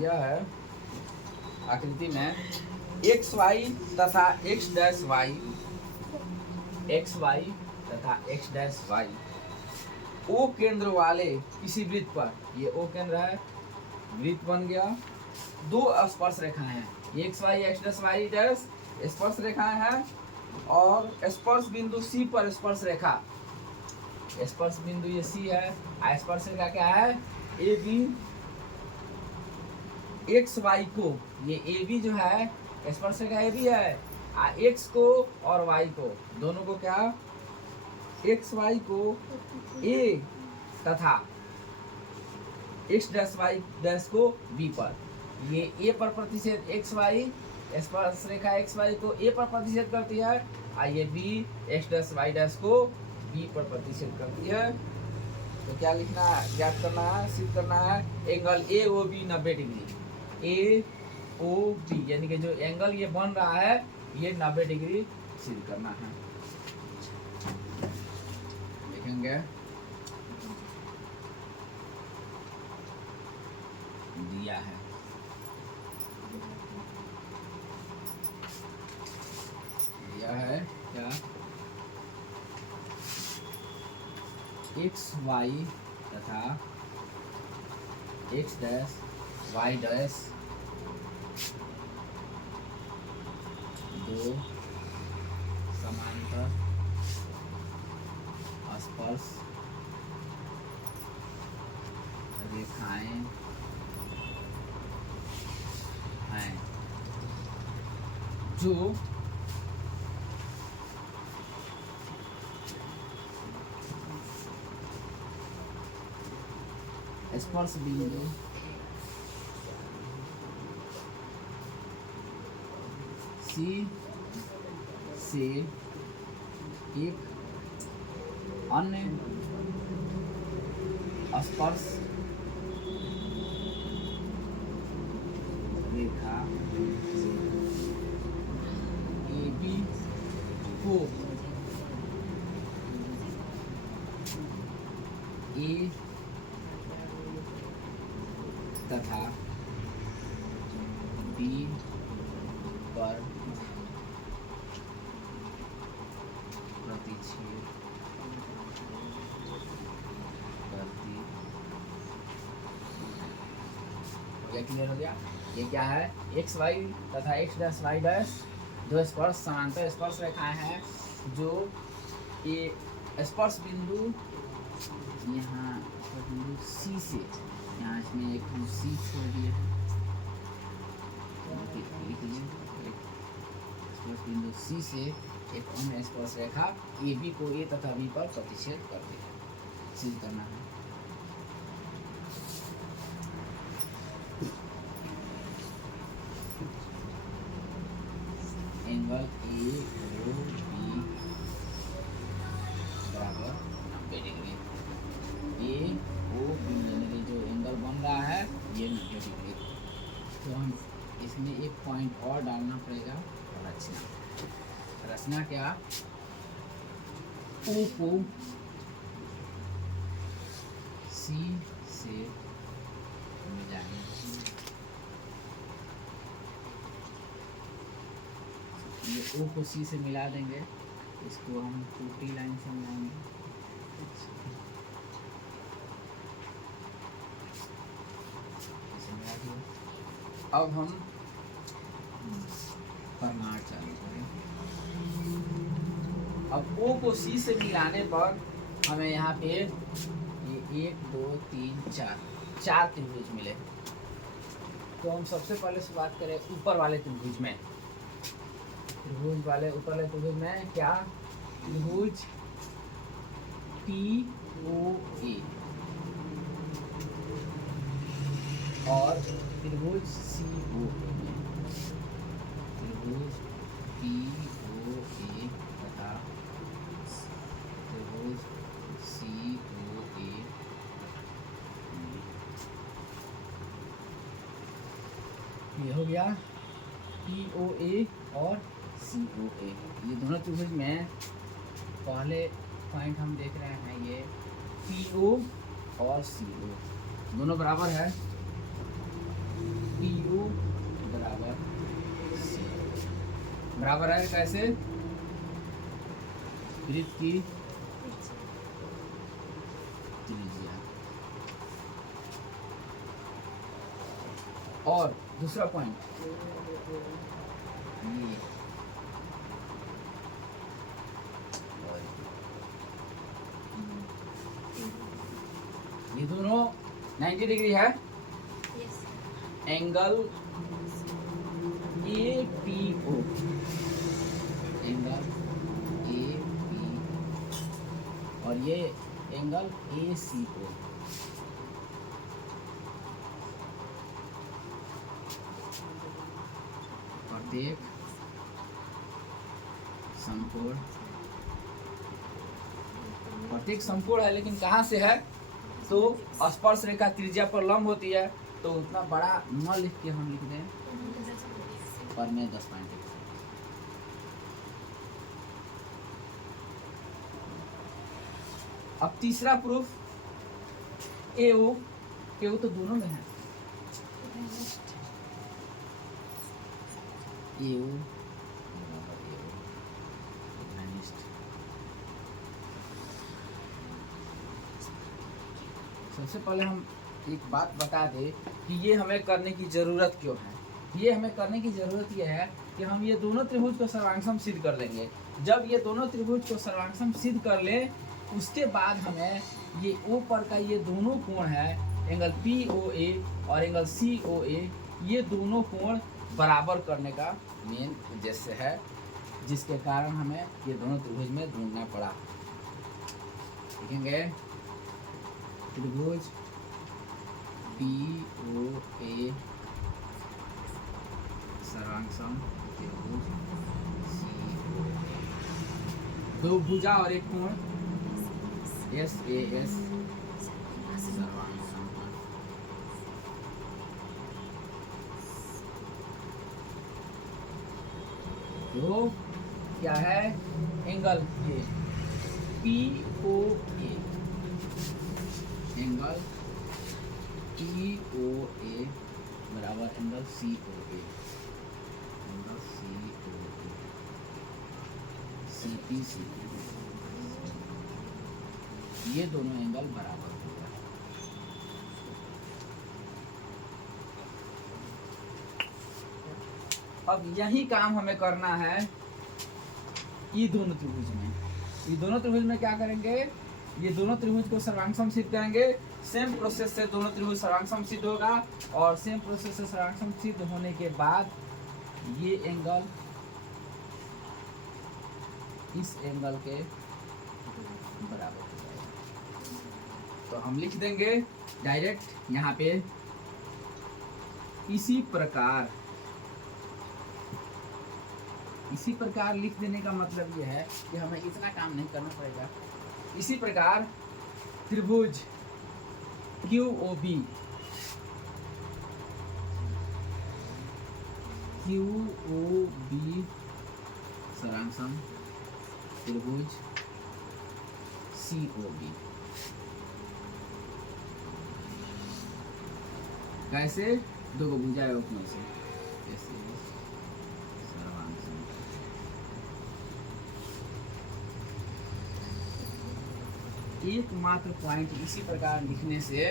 यह है आकृति में एक्स वाई तथा X dash Y, X Y तथा एक्स डैश वाई ओ केंद्र वाले किसी वृत्त पर, ये ओ केंद्र है, वृत्त बन गया। दो स्पर्श रेखाएं हैं, X Y X dash Y dash स्पर्श रेखाएं हैं, और स्पर्श बिंदु सी पर स्पर्श रेखा, स्पर्श बिंदु ये सी है, स्पर्श रेखा क्या है ए बी। एक्स वाई को, ये ए बी जो है स्पर्श रेखा ए बी है, एक्स को और वाई को दोनों को क्या, एक्स वाई को ए तथा एक्स डैश वाई डैश को बी पर, ये ए पर प्रतिच्छेद एक्स वाई, स्पर्श रेखा एक्स वाई को ए पर प्रतिच्छेद करती है, और ये B X dash Y dash को बी पर प्रतिच्छेद करती है। तो क्या लिखना है, ज्ञात करना है, सिद्ध करना है angle A O B 90 degree, A O B यानी कि जो एंगल ये बन रहा है ये 90 डिग्री सिद्ध करना है। देखेंगे दिया है, दिया है क्या, एक्स वाई तथा एक्स डैश वाई डैश दो समांतर स्पर्श रेखाएं हैं जो स्पर्श बिंदु सी से एक अन्य स्पर्श रेखा ए बी को ए तथा बी पर प्रतिच्छेद करती, ये क्लियर हो गया। ये क्या है, एक्स वाई तथा एक्स डैश वाई डैश दो स्पर्श समांतर स्पर्श रेखाएं हैं जो ये स्पर्श बिंदु यहाँ बिंदु सी से, यहाँ इसमें एक सी छोड़ दिया है, बिंदु सी से एक अन्य स्पर्श रेखा ए बी को ए तथा बी पर प्रतिच्छेद करती है, सिद्ध करना है। एंगल ए ओ बी बराबर 90 डिग्री, ए ओ बी यानी कि जो एंगल बन रहा है ये 90 डिग्री। तो हम इसमें एक पॉइंट और डालना पड़ेगा, रचना, रचना क्या, ओ को सी से मिलाएंगे, ये ओ को सी से मिला देंगे, इसको हम टूटी लाइन से मिलाएंगे, अब हम प्रमाण चालू करें। अब ओ को सी से मिलाने पर हमें यहाँ पे ये 1 2 3 4 त्रिभुज मिले। तो हम सबसे पहले शुरुआत करें ऊपर वाले त्रिभुज में, त्रिभुज वाले ऊपर वाले त्रिभुज में क्या, त्रिभुज TOA और त्रिभुज COA, त्रिभुज TOA तथा त्रिभुज COA ये हो गया POA और COA। ये दोनों त्रिभुज में पहले पॉइंट हम देख रहे हैं, ये PO और CO दोनों बराबर है, बराबर सी। बराबर है कैसे? वृत्त की त्रिज्या। और दूसरा पॉइंट ये दोनों 90 डिग्री है। एंगल APO, एंगल AP और ये एंगल ACO। प्रत्येक समकोण है, लेकिन कहाँ से है? तो स्पर्श रेखा त्रिज्या पर लंब होती है, तो उतना बड़ा न लिख के हम लिख दें पर में 10.1। अब तीसरा प्रूफ AO तो दोनों में है। AO सबसे पहले हम एक बात बता दें कि ये हमें करने की ज़रूरत क्यों है। ये हमें करने की ज़रूरत ये है कि हम ये दोनों त्रिभुज को सर्वांगसम सिद्ध कर देंगे। जब ये दोनों त्रिभुज को सर्वांगसम सिद्ध कर लें, उसके बाद हमें ये O पर का ये दोनों कोण है, एंगल POA और एंगल COA, ये दोनों कोण बराबर करने का मेन उद्देश्य है, जिसके कारण हमें ये दोनों त्रिभुज में ढूंढना पड़ा। देखेंगे त्रिभुज POA सर्वांगसम त्रिभुज COA, दो भुजा और एक कोण SAS सर्वांगसम। तो क्या है? एंगल POA, एंगल POA बराबर angle COA, angle COA, CP ये दोनों एंगल बराबर होगा। अब यही काम हमें करना है ये दोनों त्रिभुज में। ये दोनों त्रिभुज में क्या करेंगे? ये दोनों त्रिभुज को सर्वांगसम सिद्ध करेंगे। सेम प्रोसेस से दोनों त्रिभुज सर्वांगसम सिद्ध होगा, और सेम प्रोसेस से सर्वांगसम सिद्ध होने के बाद ये एंगल इस एंगल के बराबर हो जाएगा। तो हम लिख देंगे डायरेक्ट यहाँ पे, इसी प्रकार लिख देने का मतलब ये है कि हमें इतना काम नहीं करना पड़ेगा। इसी प्रकार त्रिभुज QOB सर्वांगसम त्रिभुज COB कैसे? दो भुजा है उसमें से सर्वांगसम। एकमात्र पॉइंट इसी प्रकार लिखने से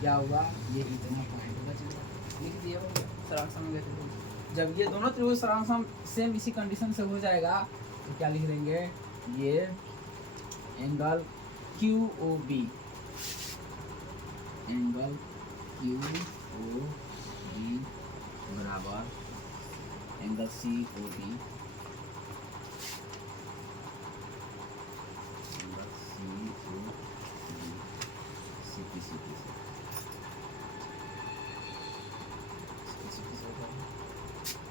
क्या हुआ? ये इतना पॉइंट बचेगा, लिख दिया सर्वांगसम। जब ये दोनों त्रिभुज सर्वांगसम सेम इसी कंडीशन से हो जाएगा, तो क्या लिख देंगे? ये एंगल QOB, एंगल QOB बराबर angle COB, angle COB CP से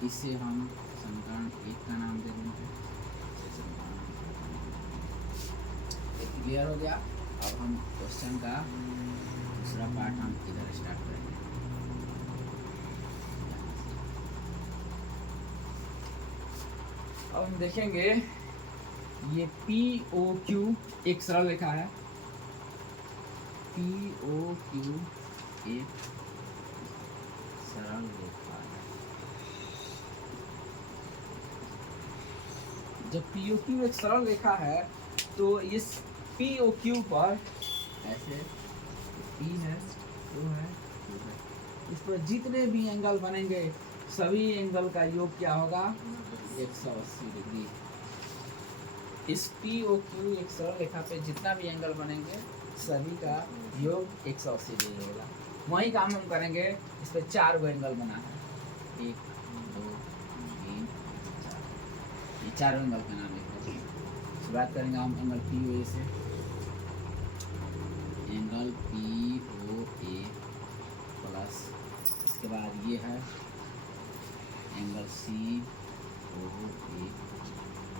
इससे हम समीकरण 1 का नाम दे देंगे। क्लियर हो गया? अब हम क्वेश्चन का दूसरा पार्ट हम इधर स्टार्ट करेंगे। अब हम देखेंगे ये POQ एक सरल रेखा है। POQ एक सरल रेखा है। जब POQ एक सरल रेखा है तो इस POQ पर ऐसे P है, Q है, Q है, इस पर जितने भी एंगल बनेंगे सभी एंगल का योग क्या होगा 180 डिग्री। इस POQ एक सरल रेखा पे जितना भी एंगल बनेंगे सभी का योग 180 डिग्री होगा। वही काम हम करेंगे, इस पे 4 गो एंगल बना है, 1 2 3 4, ये 4 एंगल का नाम लिखते हैं। शुरुआत करेंगे हम एंगल POA से, एंगल POA प्लस, इसके बाद ये है एंगल COA,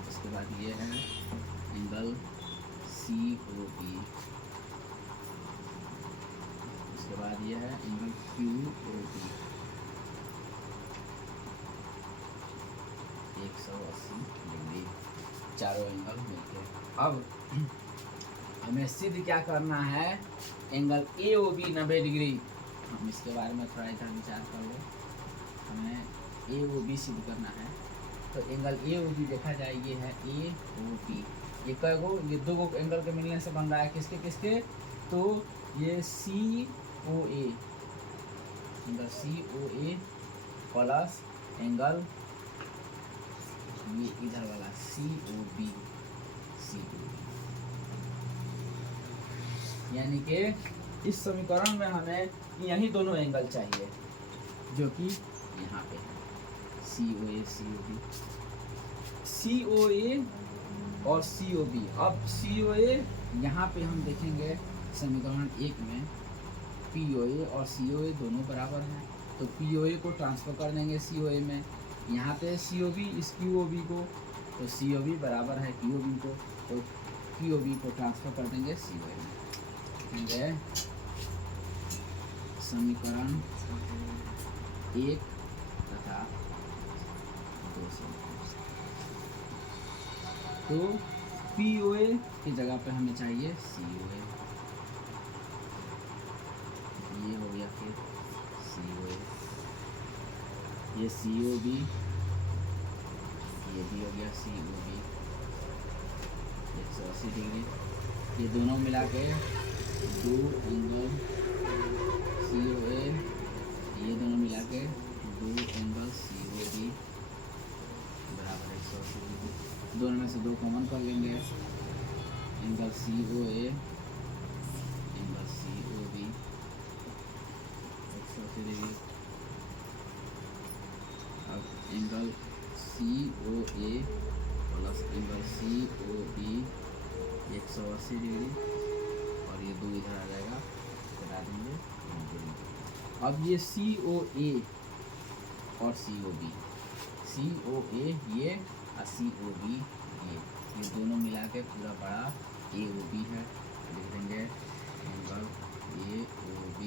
इसके बाद ये है एंगल COB, इसके बाद ये है एंगल QOB, 180 डिग्री, चारों एंगल मिलके। अब हमें सिद्ध क्या करना है, एंगल AOB 90 डिग्री। हम इसके बारे में थोड़ा इधर विचार कर लो, हमें AOB सिद्ध करना है। तो एंगल AOB देखा जाए, ये है AOB, ये कई गो, ये 2 गो एंगल के मिलने से बन रहा है किसके किसके, तो ये COA, angle COA plus angle ये इधर वाला COB, यानी कि इस समीकरण में हमें यही दोनों एंगल चाहिए जो कि यहाँ पे है, COA COB, COA और COB। अब COA यहाँ पे हम देखेंगे समीकरण 1 में POA और COA दोनों बराबर हैं, तो POA को ट्रांसफर कर देंगे COA में, यहाँ पे COB इस QOB को, तो COB बराबर है QOB को, तो QOB को ट्रांसफर कर देंगे COA में। देखेंगे समीकरण 1 तथा 2 से, तो POA की जगह पे हमें चाहिए COA, ये हो गया फिर COA, ये COB, ये भी हो गया COB 180 डिग्री, ये दोनों मिला के 2 एंगल COA, ये दोनों मिला के 2 एंगल COB बराबर 180 डिग्री। दोनों में से 2 कॉमन कर लेंगे, angle COA angle COB 180 degree. अब angle COA plus angle COB 180 degree, और ये 2 इधर आ जाएगा, घटा देंगे। अब ये COA और COB, COA ये और COB ये दोनों मिला के पूरा बड़ा AOB है, लिख देंगे एंगल AOB